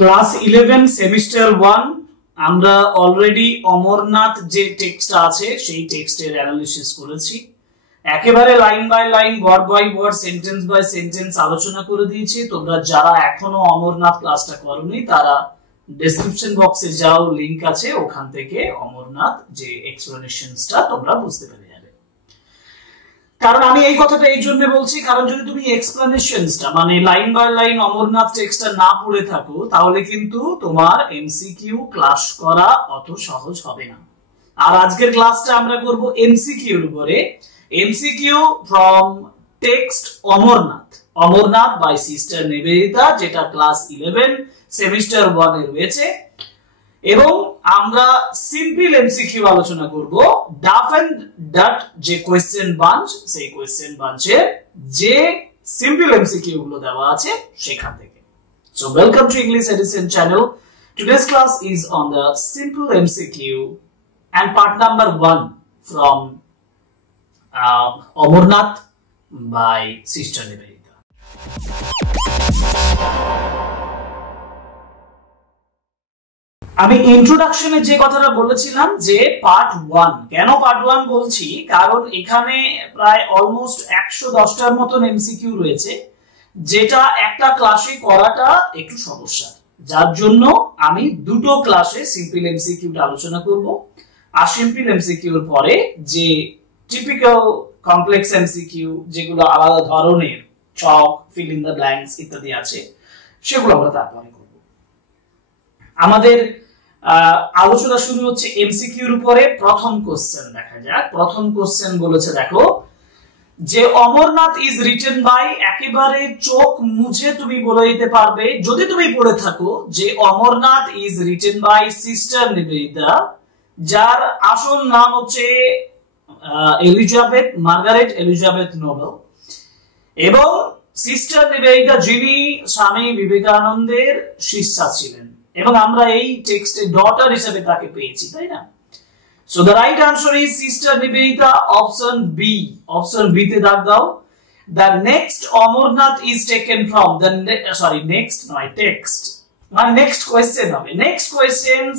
Class 11 semester 1 আমরা already Amarnath যে text আছে সেই টেক্সটের অ্যানালিসিস করেছি। একেবারে line by line, word by word, sentence by sentence আলোচনা করে দিয়েছি। তোমরা যারা এখনো অমরনাথ ক্লাসটা করোনি তারা ডেসক্রিপশন বক্সে যাও, লিংক আছে, ওখান থেকে অমরনাথ যে এক্সপ্লেনেশনসটা তোমরা বুঝতে পেরে যাবে। কারণ আমি এই কথাটা এই জন্য বলছি, কারণ যদি তুমি এক্সপ্লেনেশনসটা মানে লাইন বাই লাইন অমরনাথ টেক্সটটা না পড়ে থাকো তাহলে কিন্তু তোমার এমসিকিউ ক্লাস করা অত সহজ হবে না। আর আজকের ক্লাসটা আমরা করব এমসিকিউ এর উপরে। MCQ from text Amarnath, Amarnath by sister Nivedita, যেটা ক্লাস 11 সেমিস্টার 1 এ রয়েছে। এবং আমরা সিম্পল এমসিকিউ আলোচনা করব। ডাফ এন্ড ডাট যে কোয়েশ্চেন বাঞ্চ, সেই কোয়েশ্চেন বাঞ্চের যে সিম্পল এমসিকিউ গুলো দেওয়া আছে সেখান থেকে। So welcome to English edition channel. Today's class is on the simple MCQ and part number 1 from Amarnath by Sister Nivedita. আমি ইন্ট্রোডাকশনে যে কথাটা বলেছিলাম যে পার্ট 1, কেন পার্ট 1 বলছি, কারণ এখানে প্রায় অলমোস্ট 110টার মতন এমসিকিউ রয়েছে, যেটা একটা ক্লাসে করাটা একটু সমস্যা, যার জন্য আমি দুটো ক্লাসে সিম্পল এমসিকিউটা আলোচনা করব। আর সিম্পল এমসিকিউ এর পরে যে টিপিক্যাল কমপ্লেক্স এমসিকিউ যেগুলো আলাদা ধরনের, চক, ফিল ইন দ্য ব্ল্যাঙ্কস ইত্যাদি আছে, সেগুলো আমরা তারপরে করব। আমাদের আলোচনা শুরু হচ্ছে এমসিকিউ এর উপরে। প্রথম কোশ্চেন দেখা যাক। প্রথম কোশ্চেন বলেছে, দেখো, যে অমরনাথ ইজ রিটেন বাই, একেবারে চোখ মুছে তুমি বলে দিতে পারবে যদি তুমি পড়ে থাকো যে Amarnath is written by sister Nivedita, যার আসল নাম হচ্ছে এলিজাবেথ, মার্গারেট এলিজাবেথ নোবেল। এবং সিস্টার নিবেদিতা যিনি স্বামী বিবেকানন্দের শিষ্যা ছিলেন, এবং আমরা এই টেক্সটে ডটার হিসেবে তাকে পেয়েছি, তাই না? So the right answer is sister Nivedita, option B. Option B তে দাগ দাও। The next Amarnath is taken from the, sorry next নয়, টেক্সট মানে নেক্সট কোয়েশ্চেন হবে। Next questions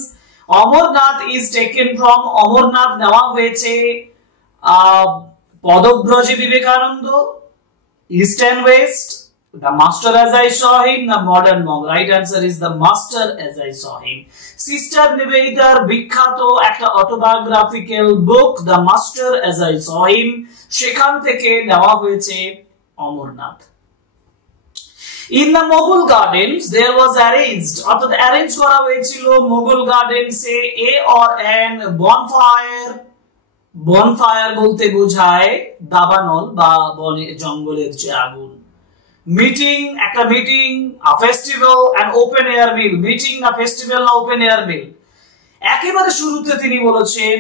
Amarnath is taken from, Amarnath নেওয়া হয়েছে পদব্রজে Vivekananda, east and west, the master as I saw him, the modern monk. Right answer is the master as I saw him. Sister নিবেদিতার বিখ্যাত একটা autobiographical book the master as I saw him, সেখান থেকে নেওয়া হয়েছে Amarnath. In the Mughal gardens there was arranged, অর্থাৎ arrange করা হয়েছিল Mughal গার্ডেন্সে a or an bonfire। bonfire বলতে বোঝায় দাবানল বা বনে জঙ্গলের যে আগুন। মিটিং, একটা meeting, a festival, an open air meal। Meeting না ফেস্টিভ্যাল না ওপেন এয়ার মিল। একেবারে শুরুতে তিনি বলেছেন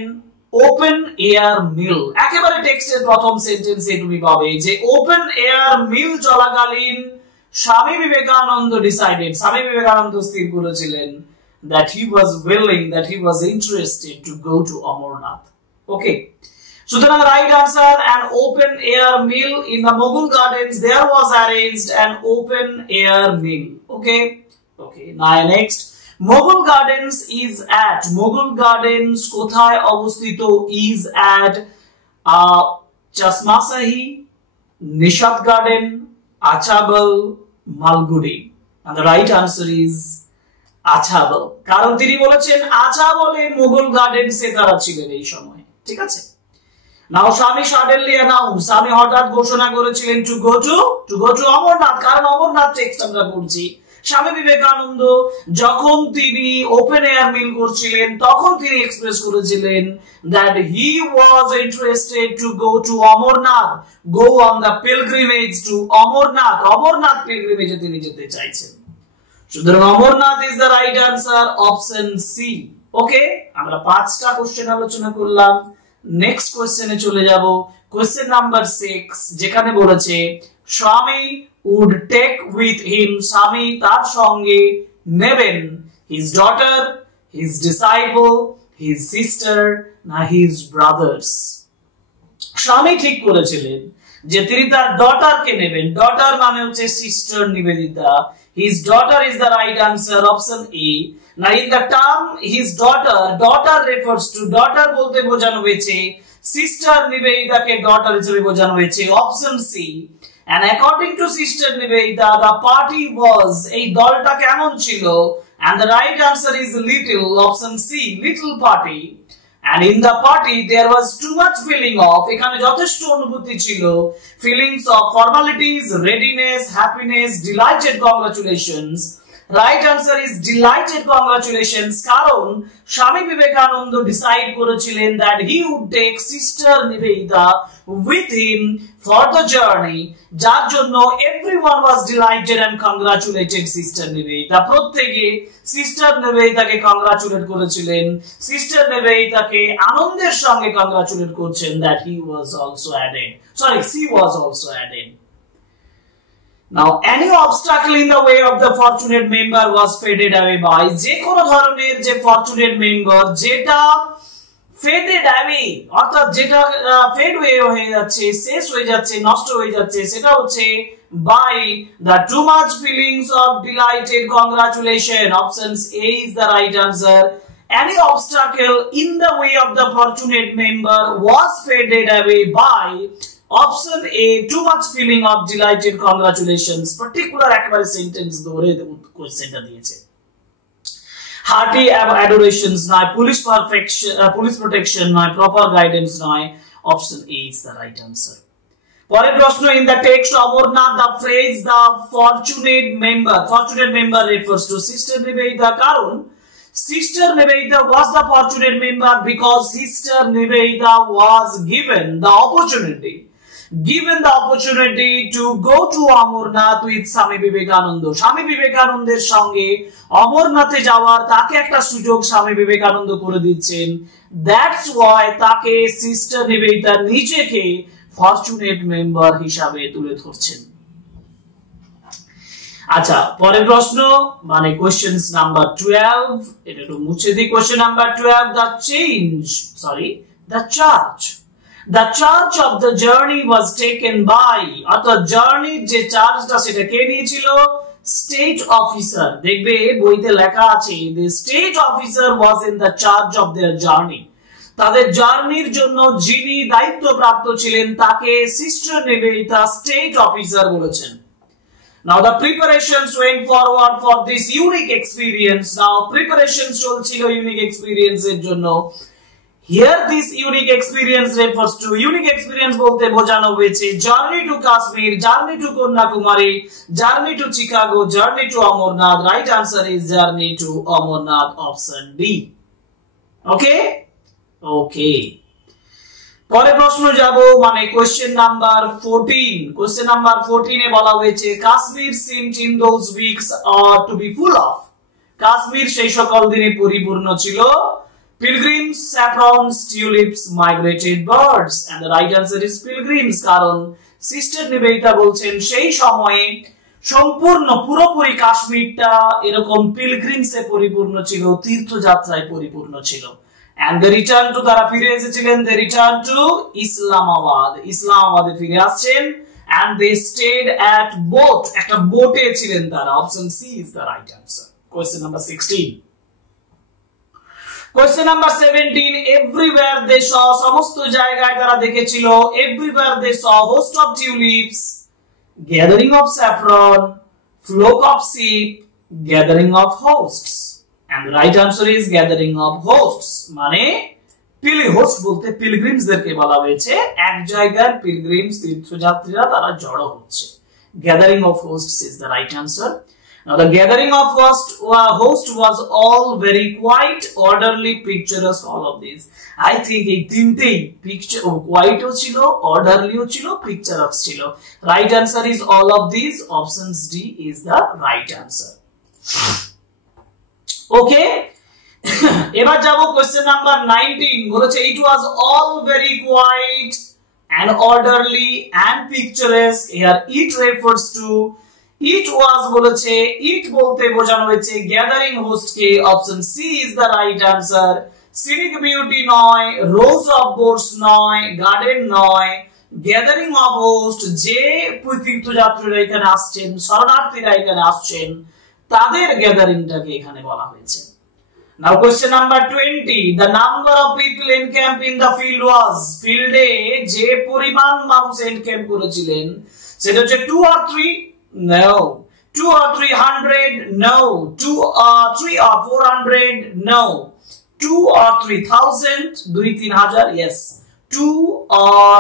ওপেন এয়ার মিল। একেবারে টেক্সটের প্রথম সেন্টেন্সে তুমি পাবে যে ওপেন এয়ার মিল চলাকালীন স্বামী বিবেকানন্দ ডিসাইডেড, স্বামী বিবেকানন্দ স্থির করেছিলেন that he was willing, that he was interested to go to Amarnath. Okay, so the right answer, an open air meal in the Mughal gardens, there was arranged an open air meal. Okay, okay, now next, Mughal gardens is at, Mughal gardens kothay obostito, is at Chasmasahi, Nishad garden, Achabal, Malgudi, and the right answer is আছাবল। কারণ তিনি বলেছেন আছাবলে মুঘল গার্ডেন্সে তারা ছিলেন এই সময়, ঠিক আছে? নাও স্বামী সাডেনলি অ্যানাউন্স, স্বামী হঠাৎ ঘোষণা করেছিলেন টু গো টু অমরনাথ। কারণ অমরনাথ টেক্সট আমরা পড়ছি। স্বামী বিবেকানন্দ যখন তিনি ওপেন এয়ার মিল করছিলেন তখন তিনি এক্সপ্রেস করেছিলেন that he was interested to go to Amarnath, go on the pilgrimage to Amarnath। Amarnath পিলগ্রিমেজে তিনি যেতে চাইছেন। সুতরাং Amarnath is the right answer, option C. Okay, আমরা 5টা কোশ্চেন আলোচনা করলাম। নেক্সট কোশ্চেনে চলে যাব। কোশ্চেন নাম্বার 6, যেখানে বলেছে স্বামী would take with him, স্বামী তার সঙ্গে নেবেন his daughter, his disciple, his sister, না his brothers। স্বামী ঠিক করেছিলেন যে তিনি তার ডটারকে নেবেন, ডটার মানে হচ্ছে sister Nivedita, his daughter is the right answer, option A. Now in the term his daughter, daughter refers to, daughter বলতে বোঝানো হয়েছে সিস্টার নিবেদিতাকে ডটার হিসেবে বোঝানো হয়েছে, option C. And according to sister Nivedita, the party was, এই দলটা কেমন ছিল, and the right answer is little, option C, little party. And in the party there was too much feeling of, এখানে যথেষ্ট অনুভূতি ছিল, feelings of formalities, readiness, happiness, delighted, congratulations. Right answer is delighted, congratulations, কারণ Swami Vivekananda decide করেছিলেন that he would take sister Nivedita with him for the journey, যার জন্য everyone was delighted and congratulated sister Nivedita, প্রত্যেকে sister নিবেদিতাকে congratulate করেছিলেন, sister নিবেদিতাকে আনন্দের সঙ্গে congratulate করছেন that he was also added, sorry, she was also added. Now any obstacle in the way of the fortunate member was faded away by, যে কোন ধরনের যে fortunate member যেটা ফেডেড অ্যাওয়ে অর্থাৎ যেটা ফেড হয়ে যাচ্ছে, শেষ হয়ে যাচ্ছে, নষ্ট হয়ে যাচ্ছে, সেটা হচ্ছে by the too much feelings of delighted congratulation, options A is the right answer. Any obstacle in the way of the fortunate member was faded away by, option A, too much feeling of delighted congratulations. Particular একবারে sentence ধরে কোশ্চেনটা দিয়েছে, hearty adorations নয়, police protection নয়, proper guidance নয়, option A is the right answer. পরের প্রশ্ন, in the text Amarnath the phrase the fortunate member refers to sister Nivedita, কারণ sister Nivedita was the fortunate member because sister Nivedita was given the opportunity to go to Amarnath with Swami Vivekananda. স্বামী বিবেকানন্দের সঙ্গে অমরনাথে যাওয়ার তাকে একটা সুযোগ স্বামী বিবেকানন্দ করে দিচ্ছেন, দ্যাটস ওয়াই তাকে সিস্টার নিবেদিতা নিজেকে ফরচুনেট মেম্বার হিসাবে তুলে ধরছেন। আচ্ছা, পরের প্রশ্ন মানে কোশ্চেন নাম্বার 12, এটা একটু মুছে দিই। Question number 12, the charge of the journey was taken by, অর্থাৎ জার্নির যে চার্জটা সেটা কে নিয়েছিল, স্টেট অফিসার। দেখবে বইতে লেখা আছে the state officer was in the charge of their journey, তাদের জার্নির জন্য যিনি দায়িত্বপ্রাপ্ত ছিলেন তাকে সিস্টার নিবেদিতা স্টেট অফিসার বলেছেন। Now the preparations went forward for this unique experience. Now preparations চলছিল unique experience এর জন্য। Here this unique experience refers to, unique experience বলতে বোঝানো হয়েছে journey to Kashmir, journey to Kanyakumari, journey to Chicago, journey to Amarnath. Right answer is journey to Amarnath, option D. Okay? Okay. পরের প্রশ্ন যাব মানে question number 14। Question number 14 এ বলা হয়েছে Kashmir seemed in those weeks to be full of, Kashmir সেই সকল দিনে পরিপূর্ণ ছিল pilgrims, saffrons, tulips, migrated birds, and the right answer is pilgrims, কারণ সিস্টার নিবেদিতা বলছেন সেই সময়ে সম্পূর্ণ পুরোপুরি কাশ্মীরটা এরকম পিলগ্রিমস এ পরিপূর্ণ ছিল, তীর্থযাত্রায় পরিপূর্ণ ছিল। And they return to, তারা ফিরে এসেছিলেন, they return to ইসলামাবাদ, ইসলামাবাদে ফিরে আসছেন, and they stayed at boat, একটা বোটে ছিলেন তারা, option C is the right answer. Question number 16. Question number 17, everywhere they saw, সমস্ত জায়গায় তারা দেখেছিল, everywhere they saw host of tulips, gathering of saffron, flock of sheep, gathering of hosts. And the right answer is gathering of hosts, মানে host বলতে Pilgrim's দেরকে বলা হয়েছে, এক জায়গায় পিলগ্রিমস তীর্থযাত্রীরা তারা জড়ো হচ্ছে। Gathering of hosts is the right answer. Now the gathering of host was all very quiet, orderly, picturesque, all of these. I think এই তিনটেই পিকচার quiet ও ছিল, orderly ও ছিল, picturesque ছিল। Right answer is all of these, options D is the right answer. ওকে, এবার যাব question number 19। বলেছে it was all very quiet and orderly and picturesque. here it refers to, it was বলেছে, it বলতে বোঝানো হয়েছে gathering host কে, option C is the right answer. Scenic beauty নয়, rows of boats নয়, garden নয়, gathering of host, যে তীর্থযাত্রীরা এখানে আসছেন, শরণার্থীরা এখানে আসছেন, তাদের গ্যাদারিংটাকে এখানে বলা হয়েছে। Now question number 20, the number of people encamped in the field was, ফিল্ডে যে পরিমাণ মানুষ এনক্যাম্প করেছিলেন সেটা হচ্ছে 2 or 3, no, 2 or 300, no, 2 or 3 or 400, no, 2 or 3000, 2-3000, yes, 2 or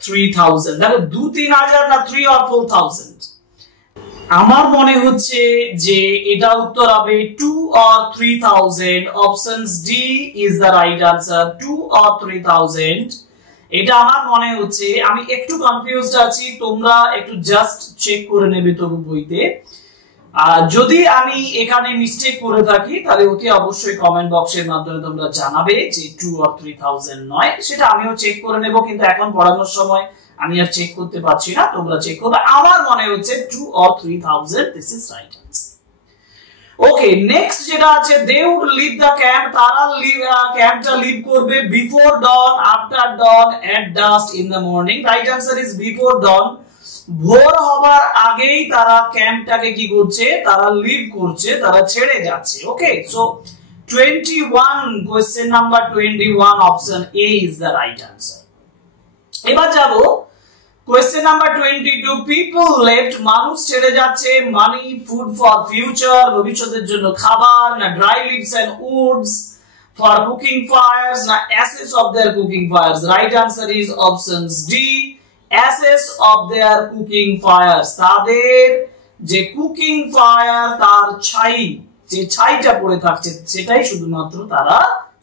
3000, দেখো 2-3000 না 3 or 4000। আমার মনে হচ্ছে যে এটা উত্তর হবে 2 or 3000, options D is the right answer, 2 or 3000। এটা আমার মনে হচ্ছে, আমি একটু কনফিউজড আছি, তোমরা একটু জাস্ট চেক করে নেবে তবু বইতে। যদি আমি এখানে মিস্টেক করে থাকি তাহলে অতি অবশ্যই কমেন্ট বক্সের মাধ্যমে তোমরা জানাবে যে 2 or 3000 নয়, সেটা আমিও চেক করে নেব, কিন্তু এখন পড়ানোর সময় আমি আর চেক করতে পারছি না, তোমরা চেক করবে। আমার মনে হচ্ছে 2 or 3000, this is right answer. Okay, next যেটা আছে, they would leave the camp, তারা ক্যাম্পটা লিভ করবে before dawn, after dawn, at dusk, in the morning. Right answer is before dawn, ভোর হবার আগেই তারা ক্যাম্পটাকে কি করছে, তারা লিভ করছে, তারা ছেড়ে যাচ্ছে। Okay, so 21, question number 21, option A is the right answer. এবার যাব কোশ্চেন নাম্বার 22, পিপল লেফট, মানুষ ছেড়ে যাচ্ছে, মানি, ফুড ফর ফিউচার, ভবিষ্যতের জন্য খাবার, না dry leaves and woods for cooking fires, না ashes of their cooking fires. Right answer is options D, ashes of their cooking fires, তাদের যে কুকিং ফায়ার তার ছাই, যে ছাইটা পড়ে থাকছে সেটাই শুধুমাত্র তারা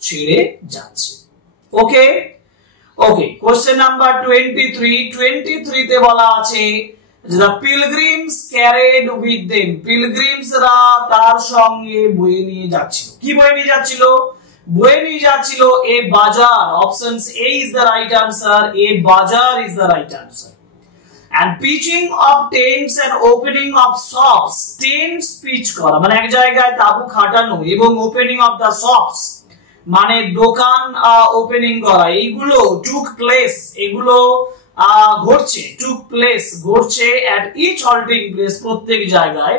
ছেড়ে যাচ্ছে। ওকে ওকে, কোশ্চেন নাম্বার 23 তে বলা আছে the pilgrims carried with them, পিলগ্রিমসরা তার সঙ্গে বয়ে নিয়ে যাচ্ছিল, কি বয়ে নিয়ে যাচ্ছিল, বয়ে নিয়ে যাচ্ছিল a bazaar. Options A is the right answer, a bazaar is the right answer. and pitching of tents and opening of shops, tents pitch করা মানে এক জায়গায় তাঁবু খাটানো, এবং opening of the shops মানে দোকান ওপেনিং করা, এইগুলো টুক প্লেস, এগুলো ঘটছে, টুক প্লেস ঘটছে at each halting place, প্রত্যেক জায়গায়,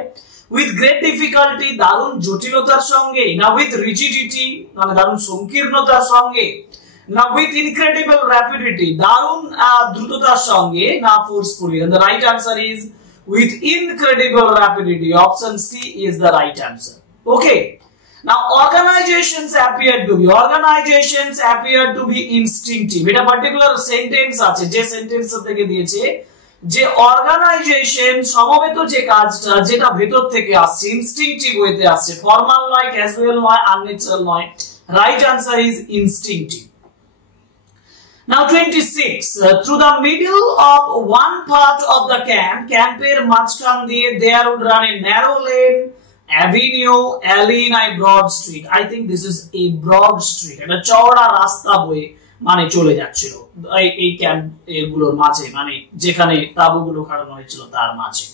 with great difficulty, দারুণ জটিলতার সঙ্গে, না with rigidity মানে দারুণ সংকীর্ণতার সঙ্গে, না with incredible rapidity, দারুণ দ্রুততার সঙ্গে, না forcefully। and the right answer is with incredible rapidity, option C is the right answer. Okay, now organizations appear to be instinctive, এটা পার্টিকুলার সেন্টেন্স আছে, যে সেন্টেন্স থেকে দিয়েছে যে অর্গানাইজেশন সমবেত যে কাজটা যেটা ভেতর থেকে আসছে, ইনস্টিংটিভ ওয়েতে আসছে, ফর্মাল নয়, ক্যাজুয়াল নয়, আনন্যাচারাল নয়। Right answer is instinctive. Now 26, through the middle of one part of the camp, ক্যাম্পের মাঝখান দিয়ে there would run a narrow lane, avenue, alley, and a broad street. I think this is a broad street, একটা চওড়া রাস্তা বয়ে মানে চলে যাচ্ছিল এই ক্যাম্প এগুলোর মাঝে, মানে যেখানে তাঁবুগুলো খাটানো হয়েছিল তার মাঝে।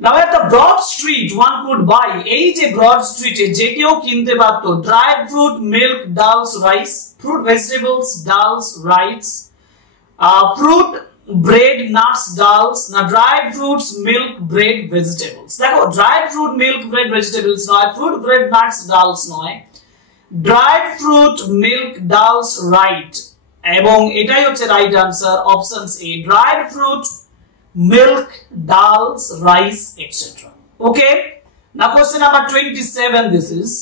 Now at the broad street one could buy, এই যে broad street এ যে কেউ কিনতে পারতো dried fruit, milk, dals, rice, fruit, vegetables, dals, rice, fruit, bread, nuts, dals, না dried fruits, milk, bread, vegetables। দেখো dried fruit, milk, bread, vegetables নয়, fruit, bread, nuts, dals নয়, dried fruit, milk, dals, right, এবং এটাই হচ্ছে right answer, options A, dried fruit, milk, dals, rice, etc. Okay, now question number 27 this is,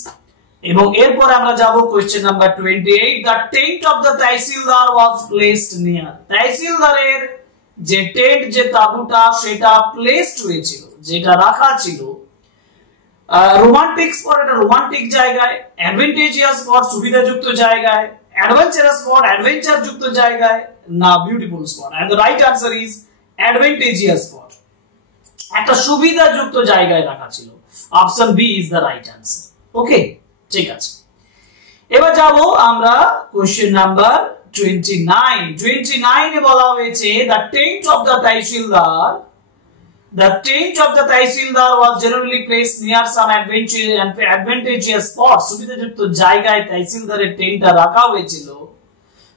এবং এরপর আমরা যাব question number 28, the tent of the তাহসিলদার was placed near, তাহসিলদারের যে tent যে তাঁবুটা সেটা প্লেসড হয়েছিল, যেটা রাখা ছিল রোমান্টিক স্পট, এটা রোমান্টিক জায়গায়, অ্যাডভেন্টেজিয়াস স্পট সুবিধাযুক্ত জায়গায়, অ্যাডভেঞ্চারাস স্পট অ্যাডভেঞ্চার যুক্ত জায়গায়, না beautiful spot. And the right answer is advantageous spot, একটা সুবিধাযুক্ত জায়গায় রাখা ছিল। Option B is the right answer. Okay, ঠিক আছে, এবার যাব আমরা কোশ্চেন নাম্বার 29 এ বলা হয়েছে the tent of the তাহসিলদার was generally placed near some advantageous spot, সুবিধাযুক্ত জায়গায় তাহসিলদারের টেন্টটা রাখা হয়েছিল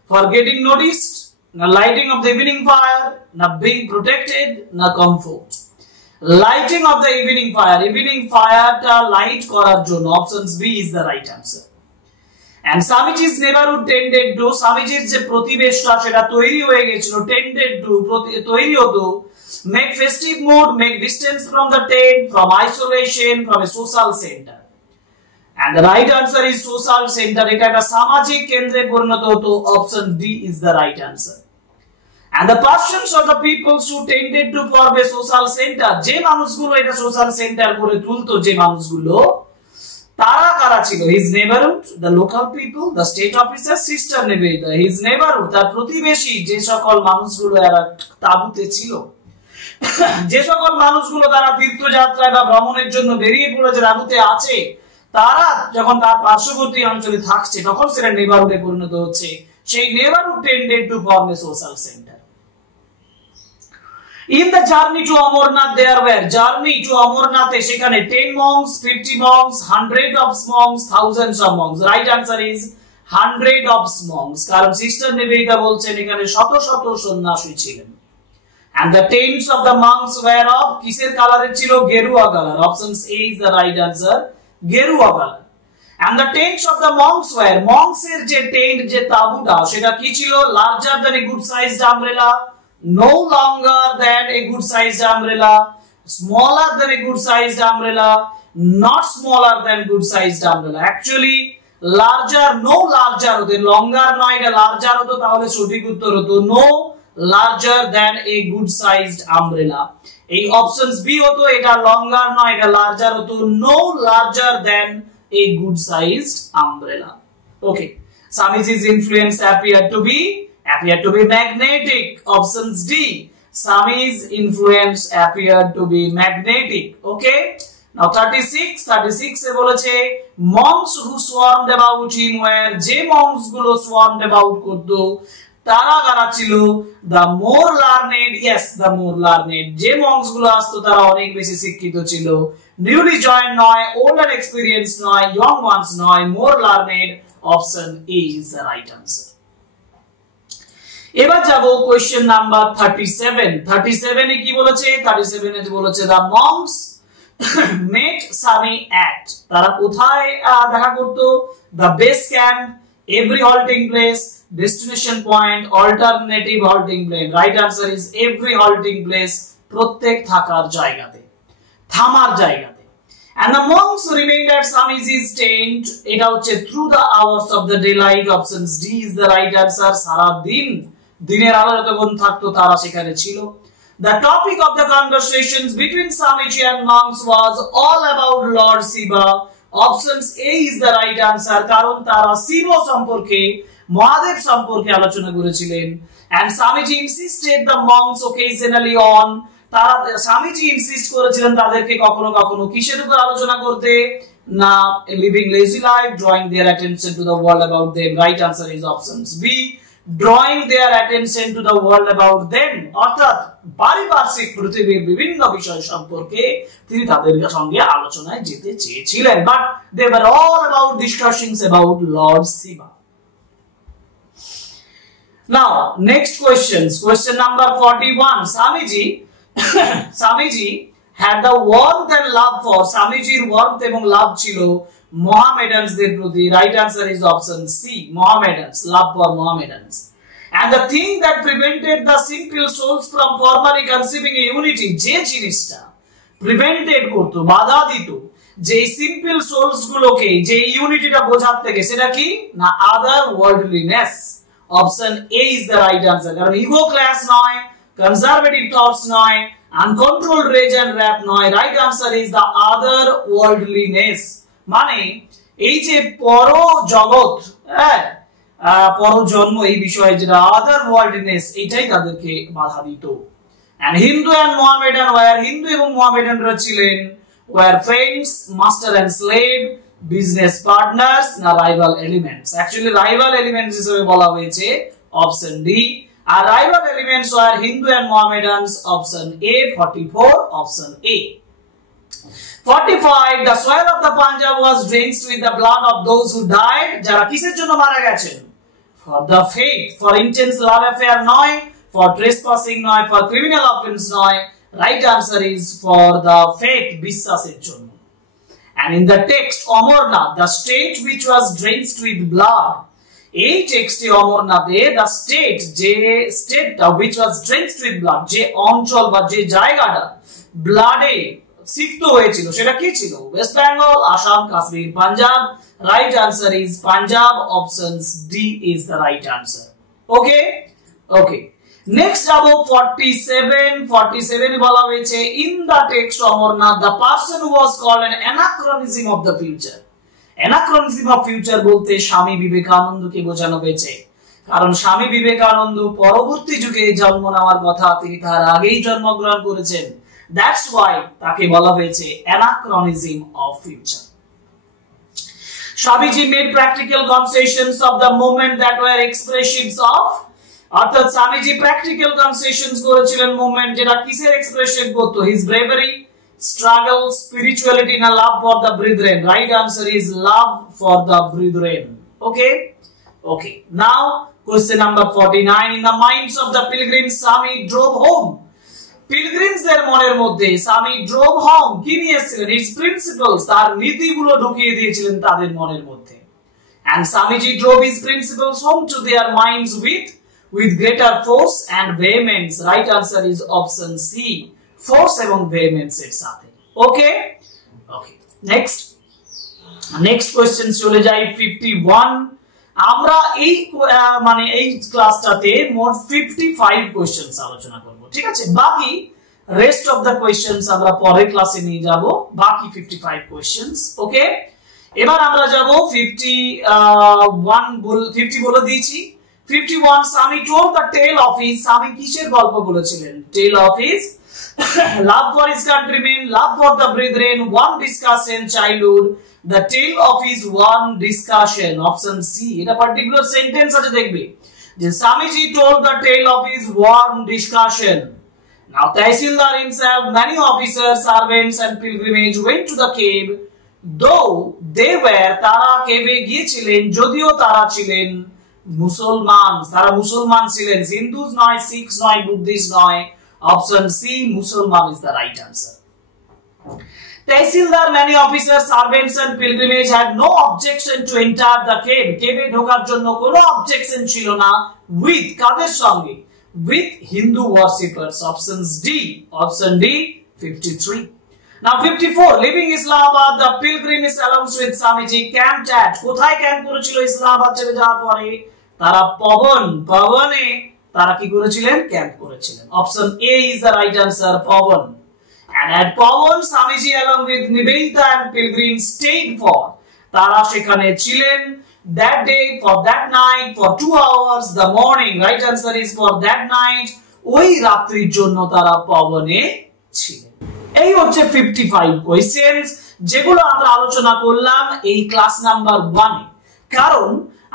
for getting noticed, না lighting of the evening fire, না বিং প্রোটেক্টেড, না comfort. Lighting of the evening fire, evening ফায়ারটা লাইট করার জন্য, option B is the right answer. And Swamiji's neighborhood tended to, স্বামীজির যে প্রতিবেশটা সেটা তৈরি হয়ে গেছিল, tended to তৈরি হতো, make festive mood, make distance from the tent, from isolation, from a social center. And the right answer is social center. এটা একটা সামাজিক কেন্দ্রে পরিণত হতো, option D is the right answer. And the persons of the people who tended to form a social center, যে মানুষগুলো এটা social centre করে তুলতো, যে মানুষগুলো, তারা কারা ছিল? his neighborhood, the local people, the state officer, sister Nivedita. his neighborhood, তার প্রতিবেশী, যে সকল মানুষগুলো এরা তাঁবুতে ছিল, যে সকল মানুষগুলো তারা তীর্থযাত্রায় বা ভ্রমণের জন্য বেরিয়ে পড়েছে, তাঁবুতে আছে, তারা যখন তার পার্শ্ববর্তী অঞ্চলে থাকছে তখন সেটা নেইবারহুডে পরিণত হচ্ছে। সেই neighbourhood tended to form a social centre. In the journey to Amarnath there were, journey to Amarnath সেখানে 10 monks, 50 monks, 100 of monks, thousands of monks. Right answer is 100 of monks, কারণ সিস্টার নিবেদিতা বলছেন এখানে শত শত সন্ন্যাসী ছিলেন। And the tents of the monks were of, কিসের কালারের ছিল? গেরুয়া colour. Option A is the right answer, গেরুয়া colour. And the tents of the monks were, monks এর যে টেন্ট, যে তাঁবুটা, সেটা কি ছিল? larger than a good sized umbrella, no longer than a good sized umbrella, smaller than a good sized umbrella, not smaller than good sized umbrella. Actually larger, no larger হতো, longer নয়, এটা larger হতো, তাহলে সঠিক উত্তর হতো no larger than a good sized umbrella. এই options B হতো, এটা longer নয়, এটা larger হতো, no larger than a good sized umbrella. Okay, Swamiji's influence appeared to be magnetic. Options D, Swami's influence appeared to be magnetic. Okay, now 36 এ বলেছে monks who swarmed about him were, যে monks গুলো swarmed about করতো তারা কারা ছিল? the more learned, yes, the more learned, যে monks গুলো আসতো তারা অনেক বেশি শিক্ষিত ছিল। newly joined নয়, old and experienced নয়, young ones নয়, more learned. option A is the right answer. এবার যাব কোশ্চেন নাম্বার 37 এ কি বলেছে? 37 এ বলেছে the monks met Swami at, তারা কোথায় দেখা করত? the base camp, every halting place, destination point, alternative halting place. right answer is every halting place, প্রত্যেক থাকার জায়গাতে, থামার জায়গাতে। and the monks remained at Swamiji's tent, এটা হচ্ছে through the hours of the daylight. option D is the right answer, সারা দিন, দিনের আলো যতক্ষণ থাকতো তারা সেখানে ছিল। the topic of the conversations between Swamiji and monks was all about Lord Shiva. option A is the right answer, কারণ তারা শিব সম্পর্কে, মহাদেব সম্পর্কে আলোচনা করেছিলেন। and Swamiji insisted the monks occasionally on, তারা স্বামীজি ইনসিস্ট করেছিলেন তাদেরকে কখনো কখনো কিসের উপর আলোচনা করতে? না living lazy life, drawing their attention to the world about them. Right answer is option B, drawing their attention to the world about them, অর্থাৎ পারিপার্শ্বিক পৃথিবীর বিভিন্ন বিষয় সম্পর্কে তিনি তাদের সঙ্গে আলোচনায় যেতে চেয়েছিলেন, but they were all about discussings about Lord Shiva. Now next question number 41. Swamiji had the warmth and love for, স্বামীজির warmth এবং love ছিল Mohammedans দের প্রতি। right answer is option C, Mohammedans, love for Mohammedans. and the thing that prevented the simple souls from formally conceiving a unity, যে জিনিসটা prevented করতো, বাধা দিত যে সিম্পল সোলস গুলোকে যে ইউনিটিটা বোঝার থেকে, সেটা কি? না আদার ওয়ার্ল্ডলিনেস। option A is the right answer, কারণ ইগো ক্লাস নয়, কনজারভেটিভ থটস নয়, uncontrolled rage and wrath নয়। right answer is the other worldliness, মানে এই যে পর জগৎ, পর জন্ম, এই বিষয়ে যেটা other worldliness, এটাই তাদেরকে বাধা দিত। and Hindu and Mohammedan were, Hindu এবং মোহামেডানরা ছিলেন were friends, master and slave, business partners, না rival elements। actually rival elements হিসেবে বলা হয়েছে option D, R rival elements were Hindu and Mohammedans। option A, 44, option A। 45, the soil of the Punjab was drenched with the blood of those who died, যারা কিসের জন্য মারা গেছেন? for the fate, for intense love affair নয়, for trespassing নয়, for criminal offense নয়, right answer is for the fate, বিশ্বাসের জন্য। and in the text Amarnath, the state which was drenched with blood, এই টেক্সটে অমরনাথে the state, যে স্টেটটা which was drenched with blood, যে অঞ্চল বা যে জায়গাটা ব্লাডে সিক্ত হয়েছিল সেটা কি ছিল? West Bengal, Assam, Kashmir, Punjab. Right answer is Punjab, option D is the right answer. Okay okay, next যাব 47 বলা হয়েছে in the text Amarnath the person who was called an anachronism of the future. Anachronism of future বলতে স্বামী বিবেকানন্দকে বোঝানো হয়েছে, কারণ স্বামী বিবেকানন্দ পরবর্তী যুগে জন্ম নেওয়ার কথা, তিনি তার আগেই জন্মগ্রহণ করেছেন। That's why তাকে বলা হয়েছে anachronism of future. Swamiji made practical concessions of the movement that were expressions of, অর্থাৎ স্বামীজি practical concessions করেছিলেন movement যেটা কিসের expression করতো? His bravery, struggle, spirituality and love for the brethren. Right answer is love for the brethren. Okay okay, now question number 49. In the minds of the pilgrims Swami drove home, pilgrims দের মনের মধ্যে স্বামী drove home কি নিয়ে এসেছিলেন? his principles, তার নীতিগুলো ঢুকিয়ে দিয়েছিলেন তাদের মনের মধ্যে। and Swamiji drove his principles home to their minds with greater force and vehemence. Right answer is option C, force এবং vehemence এর সাথে। ওকে ওকে, নেক্সট কোশ্চেন চলে যাই 51। আমরা এই মানে এই ক্লাসটাতে মোট 55 কোশ্চেনস আলোচনা করব, ঠিক আছে? বাকি রেস্ট অফ দ্য কোশ্চেনস আমরা পরের ক্লাসে নিয়ে যাব, বাকি 55 কোশ্চেনস। ওকে, এবার আমরা যাব 50 বলে দিয়েছি। 51 স্বামী told the tale of his, স্বামী কিসের গল্প বলেছিলেন? tale of his love for his countrymen, love for the brethren, one discussion childhood, the tale of his one discussion, option C। এটা পার্টিকুলার সেন্টেন্স আছে, দেখবে যে Swamiji told the tale of his one discussion. Now Tehsildar himself, many officers, servants and pilgrimage went to the cave, though they were, তারা কেভে গিয়েছিলেন যদিও তারা ছিলেন মুসলমান, তারা মুসলমান ছিলেন, হিন্দুস নয়, শিখস নয়, বুদ্ধিস্ট নয়। অপশন সি, মুসলমান is the right answer. Tehsildar, many officers, servants and pilgrimage had no objection to enter the cave. কেভে ঢোকার জন্য কোনো অবজেকশন ছিল না। with কাদের সঙ্গে? with Hindu worshippers. Option D, option D 53. Now 54, leaving Islamabad the pilgrims along with Swamiji camped at, কোথায় camp করেছিল ইসলামাবাদ ছেড়ে যাওয়ার পরে? তারা পবনে তারা কি করেছিলেন? ক্যাম্প করেছিলেন। Option A is the right answer, Pawan. and at Pawan Swamiji along with Nivedita and pilgrims stayed for, তারা সেখানে ছিলেন that day, for that night, for 2 hours, the morning. Right answer is for that night, ওই রাত্রির জন্য তারা পবনে ছিলেন। এই হচ্ছে 55 কোশ্চেনস যেগুলো আমরা আলোচনা করলাম এই ক্লাস নাম্বার 1 এ, কারণ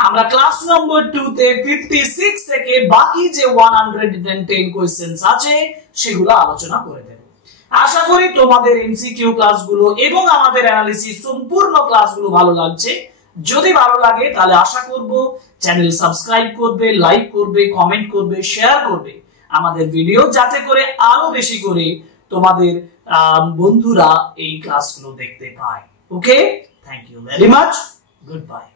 আমরা ক্লাস নম্বর 2 তে 56 থেকে বাকি যে 110 কোশ্চেনস আছে সেগুলো আলোচনা করে দেব। আশা করি তোমাদের এমসিকিউ ক্লাসগুলো এবং আমাদের অ্যানালিসিস সম্পূর্ণ ক্লাসগুলো ভালো লাগছে। যদি ভালো লাগে তাহলে আশা করব চ্যানেল সাবস্ক্রাইব করবে, লাইক করবে, কমেন্ট করবে, শেয়ার করবে আমাদের ভিডিও, যাতে করে আরো বেশি করে তোমাদের বন্ধুরা এই ক্লাসগুলো দেখতে পায়। Okay, thank you very much, good bye.